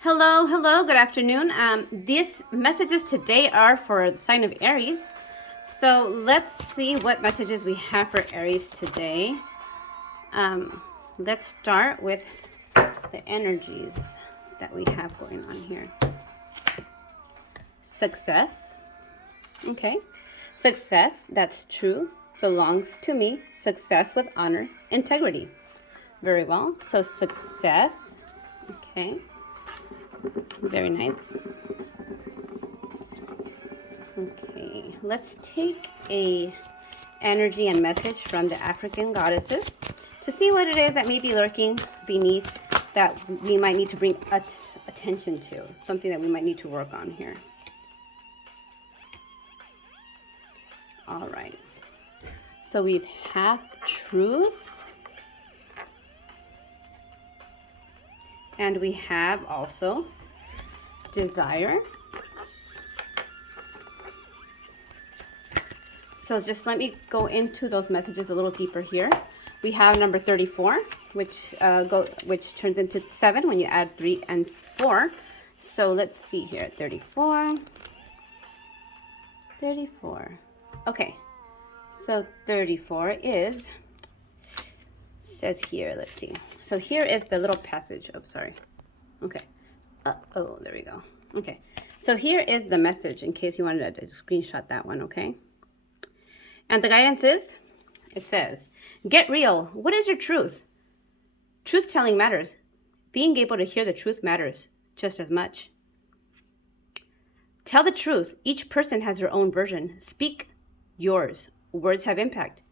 Hello, hello, good afternoon. These messages today are for the sign of Aries. So let's see what messages we have for Aries today. Let's start with the energies that we have going on here. Success. Okay. Success, that's true, belongs to me. Success with honor, integrity. Very well. So success. Okay. Very nice. Okay, let's take a energy and message from the African goddesses to see what it is that may be lurking beneath that we might need to bring attention to, something that we might need to work on here. All right, so we have truth, and we have also desire. So just let me go into those messages a little deeper here. We have number 34, which turns into 7 when you add 3 and 4. So let's see here, 34. Okay, so 34 says here, let's see. So here is the little passage. Oh, sorry. Okay. Oh, there we go. Okay. So here is the message in case you wanted to screenshot that one, okay? And the guidance is, it says, get real. What is your truth? Truth telling matters. Being able to hear the truth matters just as much. Tell the truth. Each person has their own version. Speak yours. Words have impact.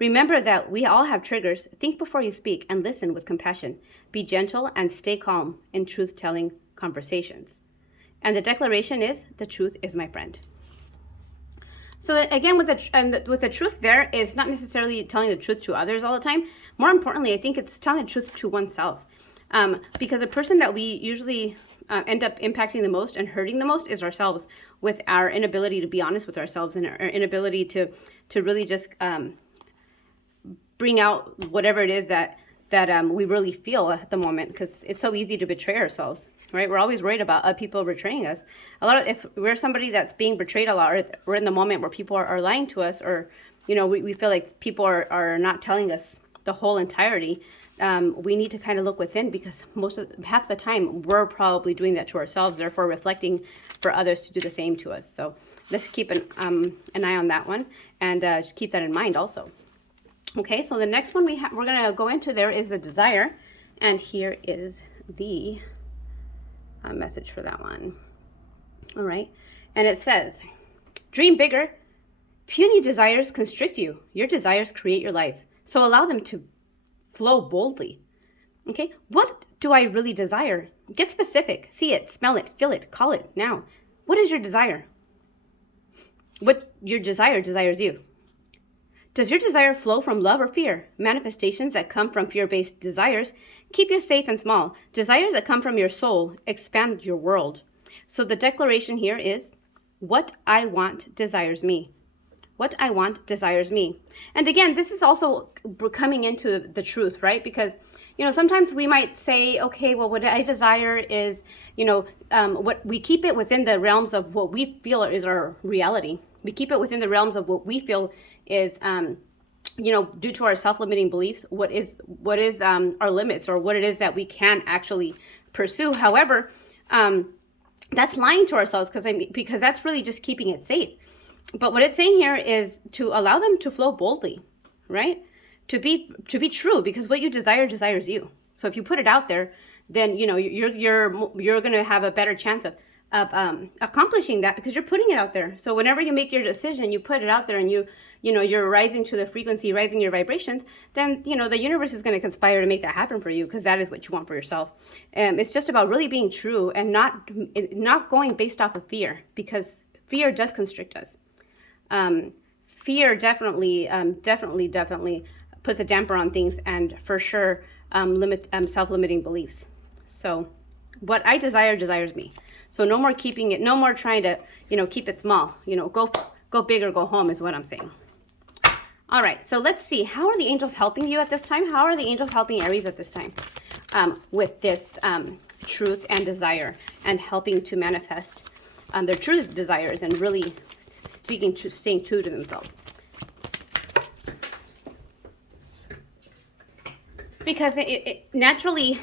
Remember that we all have triggers. Think before you speak and listen with compassion. Be gentle and stay calm in truth-telling conversations. And the declaration is, the truth is my friend. So again, with the truth there is not necessarily telling the truth to others all the time. More importantly, I think it's telling the truth to oneself. Because the person that we usually end up impacting the most and hurting the most is ourselves, with our inability to be honest with ourselves and our inability to really just bring out whatever it is that we really feel at the moment, because it's so easy to betray ourselves, right? We're always worried about people betraying us. If we're somebody that's being betrayed a lot, or we're in the moment where people are lying to us, or we feel like people are not telling us the whole entirety, we need to kind of look within, because half the time we're probably doing that to ourselves, therefore reflecting for others to do the same to us. So let's keep an eye on that one, and just keep that in mind also. Okay, so the next one we're going to go into there is the desire, and here is the message for that one. All right, and it says, dream bigger. Puny desires constrict you. Your desires create your life, so allow them to flow boldly. Okay, what do I really desire? Get specific. See it, smell it, feel it, call it now. What is your desire? What your desire desires you. Does your desire flow from love or fear? Manifestations that come from fear-based desires keep you safe and small. Desires that come from your soul expand your world. So the declaration here is, what I want desires me. What I want desires me. And again, this is also coming into the truth, right? Because, sometimes we might say, okay, well, what I desire is, what we keep it within the realms of what we feel is our reality. We keep it within the realms of what we feel is, due to our self-limiting beliefs, what is our limits, or what it is that we can actually pursue. However, that's lying to ourselves, because that's really just keeping it safe. But what it's saying here is to allow them to flow boldly, right? To be true, because what you desire desires you. So if you put it out there, then you're going to have a better chance of accomplishing that, because you're putting it out there. So whenever you make your decision, you put it out there, and you're rising to the frequency, rising your vibrations, then the universe is going to conspire to make that happen for you, because that is what you want for yourself. It's just about really being true and not going based off of fear, because fear does constrict us. Fear definitely puts a damper on things, and for sure limit self-limiting beliefs. So what I desire desires me. So no more keeping it, no more trying to, keep it small. Go big or go home is what I'm saying. All right, so let's see. How are the angels helping you at this time? How are the angels helping Aries at this time with this truth and desire, and helping to manifest their true desires, and really staying true to themselves. Because it naturally,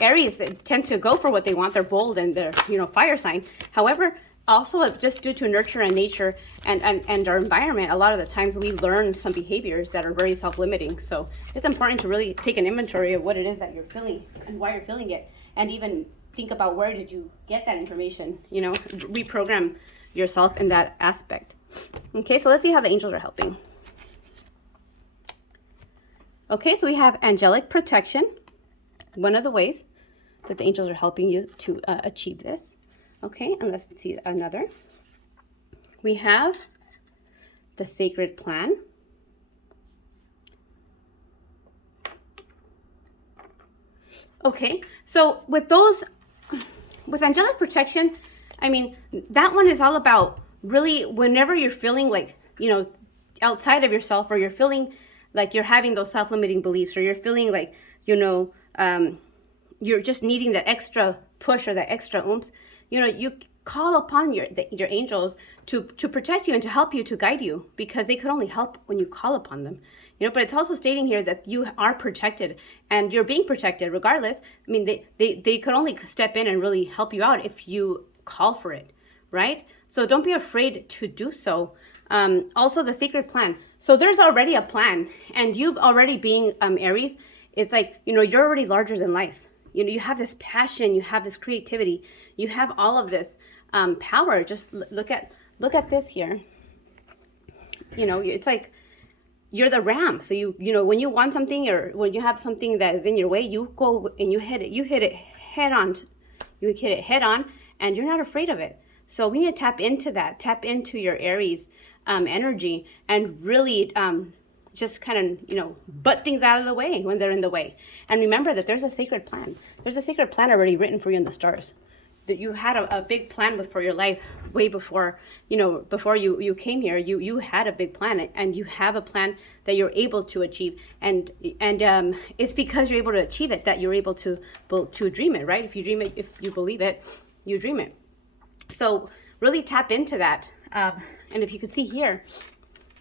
Aries tend to go for what they want. They're bold and they're, fire sign. However, also just due to nurture and nature and our environment, a lot of the times we learn some behaviors that are very self-limiting. So it's important to really take an inventory of what it is that you're feeling and why you're feeling it, and even think about where did you get that information, reprogram yourself in that aspect. Okay, so let's see how the angels are helping. Okay, so we have angelic protection, one of the ways that the angels are helping you to achieve this. Okay, and let's see another. We have the sacred plan. Okay, so with angelic protection, I mean, that one is all about really whenever you're feeling like, outside of yourself, or you're feeling like you're having those self-limiting beliefs, or you're feeling like, you're just needing that extra push or that extra oomph, you call upon your angels to protect you and to help you, to guide you, because they could only help when you call upon them. But it's also stating here that you are protected and you're being protected regardless. I mean, they could only step in and really help you out if you call for it, right? So don't be afraid to do so. Also the sacred plan. So there's already a plan, and you already being Aries, it's like, you're already larger than life. You have this passion, you have this creativity, you have all of this power. Just look at this here. It's like you're the ram. So when you want something, or when you have something that is in your way, you go and you hit it head on. You hit it head on, and you're not afraid of it. So we need to tap into that, tap into your Aries energy, and really just kind of, butt things out of the way when they're in the way. And remember that there's a sacred plan. There's a sacred plan already written for you in the stars. That you had a big plan for your life way before, before you came here. You had a big plan, and you have a plan that you're able to achieve. And it's because you're able to achieve it that you're able to dream it, right? If you dream it, if you believe it, you dream it. So really tap into that. And if you can see here,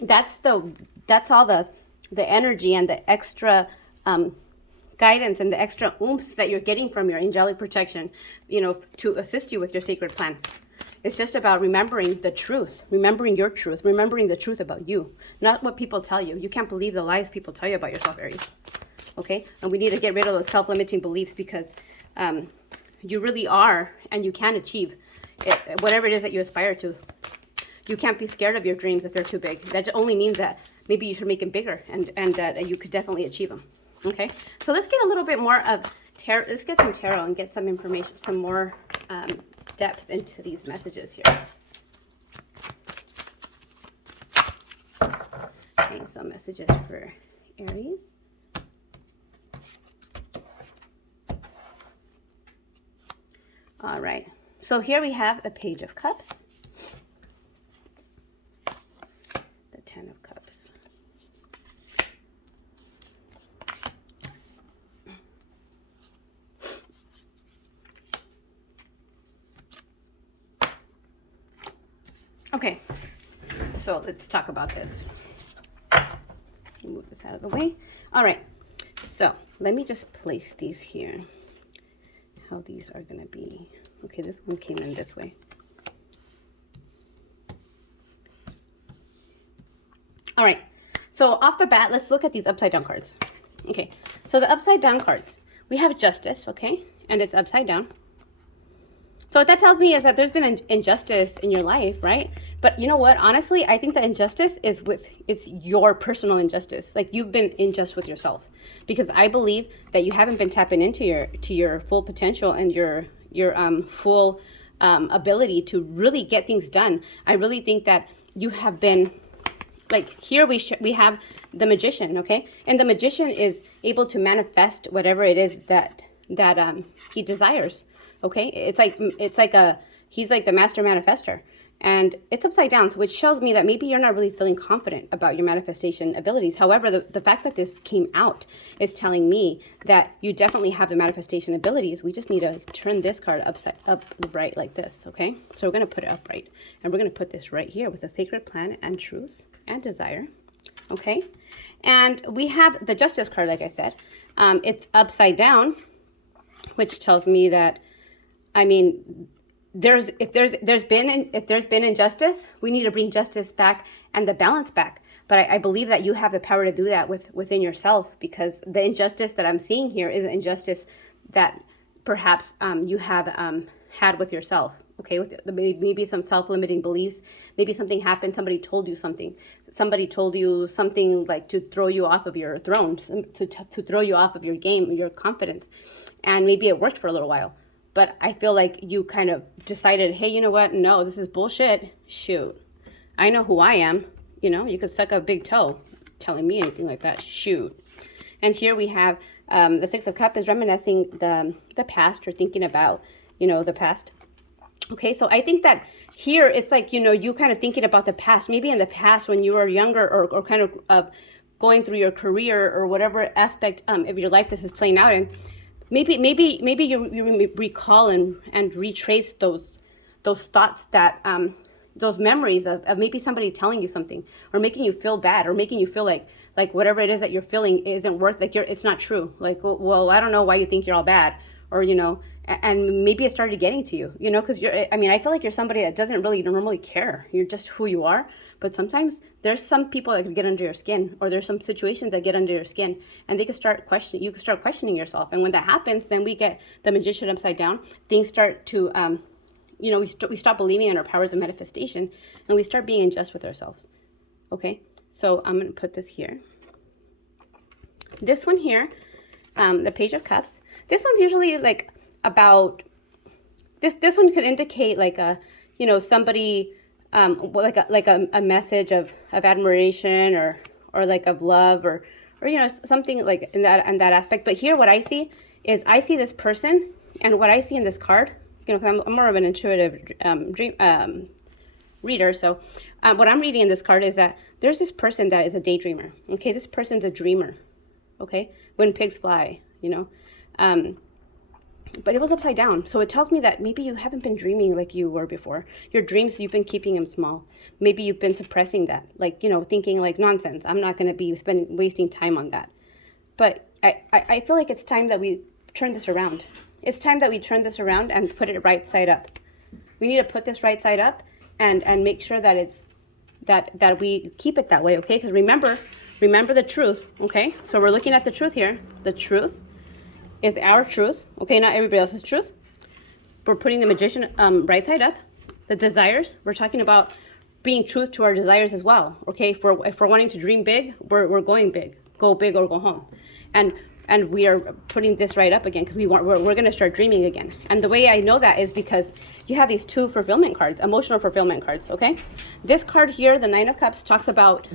that's all the energy and the extra guidance and the extra oomph that you're getting from your angelic protection, to assist you with your sacred plan. It's just about remembering the truth, remembering your truth, remembering the truth about you, not what people tell you. You can't believe the lies people tell you about yourself, Aries. Okay? And we need to get rid of those self-limiting beliefs, because you really are, and you can achieve it, whatever it is that you aspire to. You can't be scared of your dreams if they're too big. That only means that maybe you should make them bigger, and that you could definitely achieve them. Okay, so let's get a little bit more of tarot. Let's get some tarot and get some information, some more depth into these messages here. Okay, some messages for Aries. All right, so here we have the Page of Cups, the Ten of Cups. Okay, so let's talk about this. Move this out of the way. All right, so let me just place these here. How these are going to be. Okay, this one came in this way. All right, so off the bat, let's look at these upside down cards. Okay, so the upside down cards, we have Justice, okay, and it's upside down. So what that tells me is that there's been an injustice in your life, right? But you know what? Honestly, I think the injustice is it's your personal injustice. Like, you've been unjust with yourself, because I believe that you haven't been tapping into your full potential and your full ability to really get things done. I really think that you have been, like, here we have the Magician, okay? And the Magician is able to manifest whatever it is that he desires. Okay, he's like the master manifester, And it's upside down, so which shows me that maybe you're not really feeling confident about your manifestation abilities. However, the fact that this came out is telling me that you definitely have the manifestation abilities. We just need to turn this card upright like this, okay? So we're going to put it upright, and we're going to put this right here with a sacred plan and truth and desire, okay? And we have the Justice card, like I said. It's upside down, which tells me that, I mean, if there's been injustice, we need to bring justice back and the balance back. But I believe that you have the power to do that within yourself, because the injustice that I'm seeing here is an injustice that perhaps you have had with yourself. Okay, with maybe some self-limiting beliefs. Maybe something happened. Somebody told you something. Somebody told you something like to throw you off of your throne, to throw you off of your game, your confidence, and maybe it worked for a little while. But I feel like you kind of decided, hey, you know what? No, this is bullshit. Shoot. I know who I am. You know, you could suck a big toe telling me anything like that. Shoot. And here we have the Six of Cups is reminiscing the past, or thinking about, you know, the past. Okay, so I think that here it's like, you know, you kind of thinking about the past. Maybe in the past when you were younger, or kind of going through your career, or whatever aspect of your life this is playing out in. Maybe you recall and retrace those thoughts, that those memories of maybe somebody telling you something, or making you feel bad, or making you feel like whatever it is that you're feeling isn't worth, like it's not true. Like, well, I don't know why you think you're all bad, or, you know, and maybe it started getting to you, you know, because I feel like you're somebody that doesn't really normally care. You're just who you are. But sometimes there's some people that could get under your skin, or there's some situations that get under your skin, and they could start questioning. You could start questioning yourself. And when that happens, then we get the Magician upside down. Things start to, you know, we stop believing in our powers of manifestation, and we start being unjust with ourselves. Okay, so I'm going to put this here. This one here, the Page of Cups. This one's usually like about, this one could indicate like a, you know, somebody, like a message of admiration, or like of love, or you know, something like in that aspect. But here what I see is, I see this person, and what I see in this card, you know, 'cause I'm more of an intuitive reader. So what I'm reading in this card is that there's this person that is a daydreamer. Okay, this person's a dreamer. Okay, when pigs fly, you know. But it was upside down. So it tells me that maybe you haven't been dreaming like you were before. Your dreams, you've been keeping them small. Maybe you've been suppressing that. Like, you know, thinking like, nonsense. I'm not going to be wasting time on that. But I feel like it's time that we turn this around. It's time that we turn this around and put it right side up. We need to put this right side up and make sure that it's, that we keep it that way, okay? Because remember the truth, okay? So we're looking at the truth here. The truth is our truth, okay, not everybody else's truth. We're putting the Magician right side up. The desires, we're talking about being truth to our desires as well, okay? If we're wanting to dream big, we're going big. Go big or go home. And we are putting this right up again, because we're going to start dreaming again. And the way I know that is because you have these two fulfillment cards, emotional fulfillment cards, okay? This card here, the Nine of Cups, talks about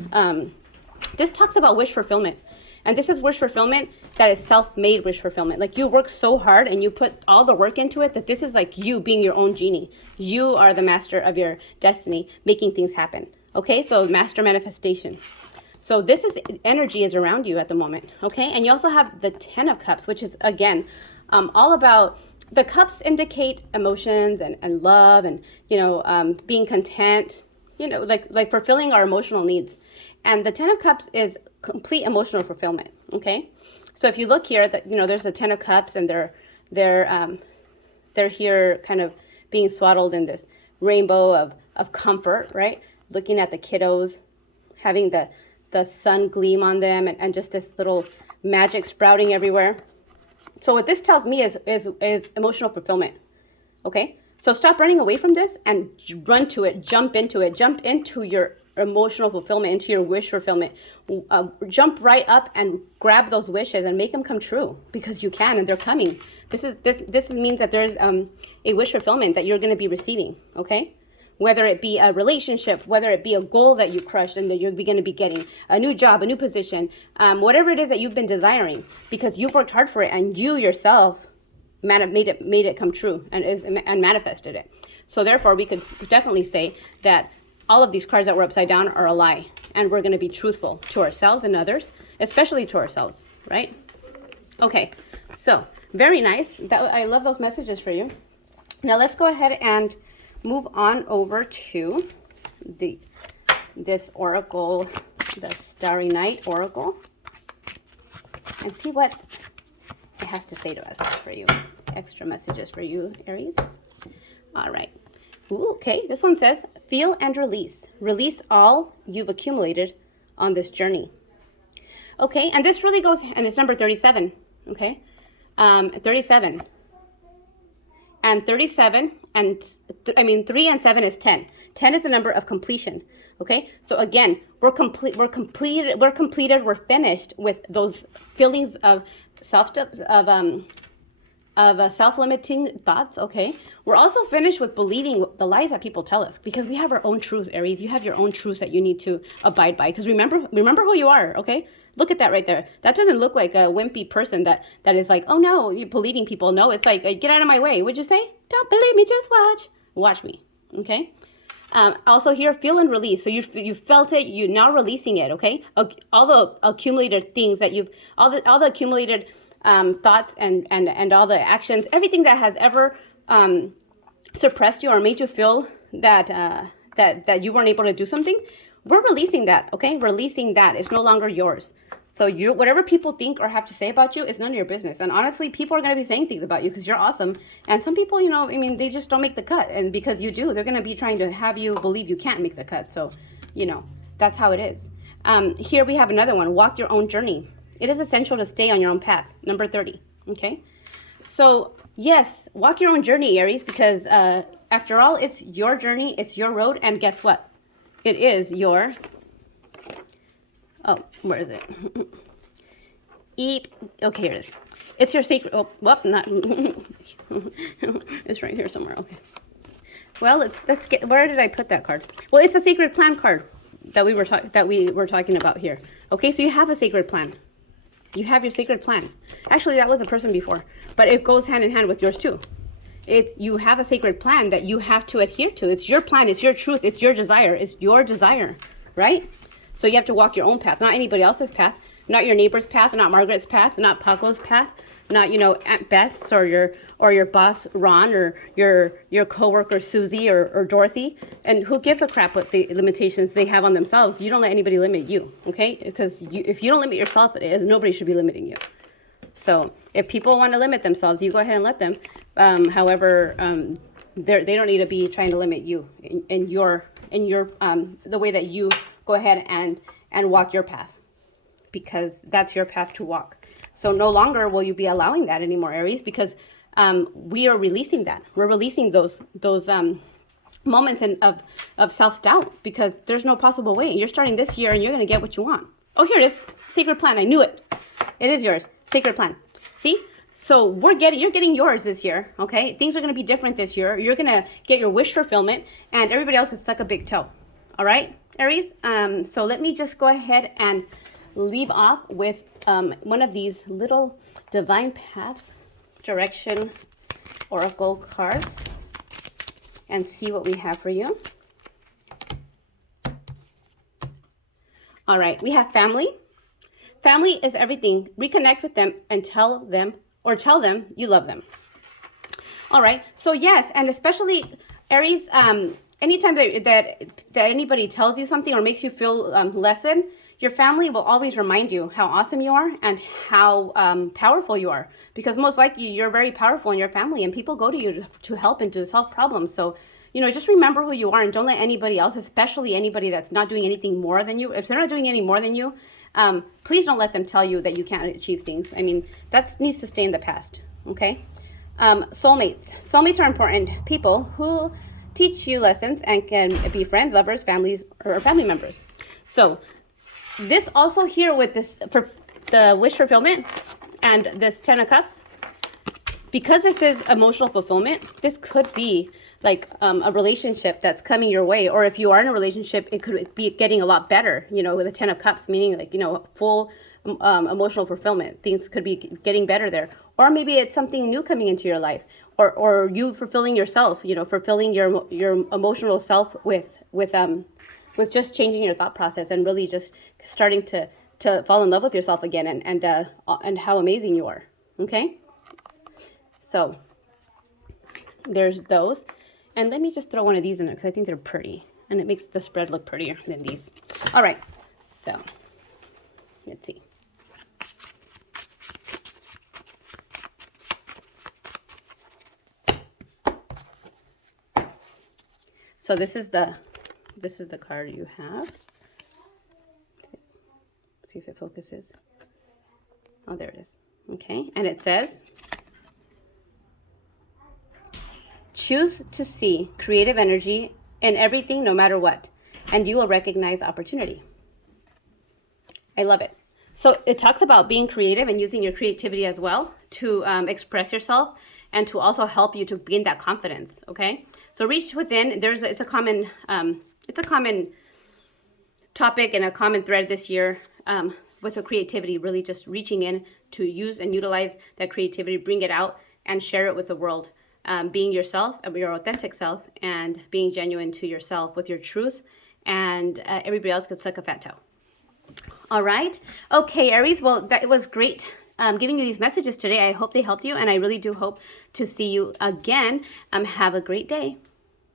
wish fulfillment. And this is wish fulfillment that is self-made wish fulfillment. Like, you work so hard and you put all the work into it, that this is like you being your own genie. You are the master of your destiny, making things happen. Okay, so master manifestation. So this is, energy is around you at the moment. Okay, and you also have the Ten of Cups, which is, again, all about, the cups indicate emotions and love, and, you know, being content, you know, like fulfilling our emotional needs. And the Ten of Cups is complete emotional fulfillment. Okay, so if you look here, that, you know, there's a Ten of Cups, and they're here kind of being swaddled in this rainbow of comfort, right? Looking at the kiddos, having the sun gleam on them, and just this little magic sprouting everywhere. So what this tells me is emotional fulfillment. Okay, so stop running away from this and run to it, jump into your emotional fulfillment, into your wish fulfillment. Jump right up and grab those wishes and make them come true, because you can, and they're coming. This means that there's a wish fulfillment that you're going to be receiving. Okay, whether it be a relationship, whether it be a goal that you crushed and that you're going to be getting, a new job, a new position, whatever it is that you've been desiring, because you've worked hard for it, and you yourself made it come true and manifested it. So therefore, we could definitely say that all of these cards that were upside down are a lie, and we're going to be truthful to ourselves and others, especially to ourselves, right? Okay, so very nice. I love those messages for you. Now let's go ahead and move on over to this oracle, the Starry Night Oracle, and see what it has to say to us for you. Extra messages for you, Aries. All right. Ooh, okay, this one says, feel and release. Release all you've accumulated on this journey. Okay, and this really goes, and it's number 37, okay? 37. And 37, and 3 and 7 is 10. 10 is the number of completion, okay? So again, we're completed, we're finished with those feelings of self-limiting thoughts, okay? We're also finished with believing the lies that people tell us, because we have our own truth, Aries. You have your own truth that you need to abide by, because remember who you are, okay? Look at that right there. That doesn't look like a wimpy person that is like, oh no, you're believing people. No, it's like, get out of my way. Would you say? Don't believe me, just watch me, okay? Also here, feel and release. So you felt it, you're now releasing it, okay? All the accumulated things that all the accumulated thoughts and all the actions, everything that has ever suppressed you or made you feel that you weren't able to do something, we're releasing that, okay? Releasing that. It's no longer yours. So whatever people think or have to say about you is none of your business. And honestly, people are going to be saying things about you because you're awesome. And some people, they just don't make the cut. And because you do, they're going to be trying to have you believe you can't make the cut. So, that's how it is. Here we have another one. Walk your own journey. It is essential to stay on your own path. Number 30, okay? So, yes, walk your own journey, Aries, because after all, it's your journey, it's your road, and guess what? It is your, where is it? Okay, here it is. It's your secret, it's right here somewhere, okay. Well, let's get, where did I put that card? Well, it's a sacred plan card that we were talking about here. Okay, so you have a sacred plan. You have your sacred plan. Actually, that was a person before, but it goes hand in hand with yours too. You have a sacred plan that you have to adhere to. It's your plan, it's your truth, it's your desire, right? So you have to walk your own path, not anybody else's path, not your neighbor's path, not Margaret's path, not Paco's path, not, Aunt Beth's or your boss Ron or your coworker Susie or Dorothy. And who gives a crap what the limitations they have on themselves? You don't let anybody limit you, okay? Because if you don't limit yourself, nobody should be limiting you. So if people want to limit themselves, you go ahead and let them. However, they don't need to be trying to limit you in your the way that you go ahead and walk your path, because that's your path to walk. So no longer will you be allowing that anymore, Aries, because we are releasing that. We're releasing those moments of self-doubt, because there's no possible way. You're starting this year and you're going to get what you want. Oh, here it is. Sacred plan. I knew it. It is yours. Sacred plan. See? So you're getting yours this year, okay? Things are going to be different this year. You're going to get your wish fulfillment, and everybody else can suck a big toe. All right, Aries? So let me just go ahead and leave off with one of these little divine path direction oracle cards and see what we have for you. All right, we have family. Family is everything. Reconnect with them and tell them you love them. All right, so yes, and especially Aries, anytime that anybody tells you something or makes you feel less than, your family will always remind you how awesome you are and how powerful you are. Because most likely you're very powerful in your family, and people go to you to help and to solve problems. So, just remember who you are, and don't let anybody else, especially anybody that's not doing anything more than you, if they're not doing any more than you, please don't let them tell you that you can't achieve things. I mean, that needs to stay in the past, okay? Soulmates. Soulmates are important people who teach you lessons and can be friends, lovers, families, or family members. So this also here with this, for the wish fulfillment and this 10 of Cups, because this is emotional fulfillment, this could be like a relationship that's coming your way. Or if you are in a relationship, it could be getting a lot better, with the 10 of Cups, meaning like, full emotional fulfillment. Things could be getting better there. Or maybe it's something new coming into your life, or you fulfilling yourself, you know, fulfilling your emotional self with just changing your thought process and really just starting to fall in love with yourself again, and how amazing you are. Okay? So there's those. And let me just throw one of these in there because I think they're pretty. And it makes the spread look prettier than these. All right. So let's see. So this is the card you have. Let's see if it focuses. Oh, there it is. Okay. And it says, choose to see creative energy in everything, no matter what, and you will recognize opportunity. I love it. So it talks about being creative and using your creativity as well to express yourself and to also help you to gain that confidence. Okay. So reach within. It's a common topic and a common thread this year with the creativity. Really, just reaching in to use and utilize that creativity, bring it out, and share it with the world. Being yourself, your authentic self, and being genuine to yourself with your truth, and everybody else could suck a fat toe. All right. Okay, Aries. Well, that was great giving you these messages today. I hope they helped you, and I really do hope to see you again. Have a great day.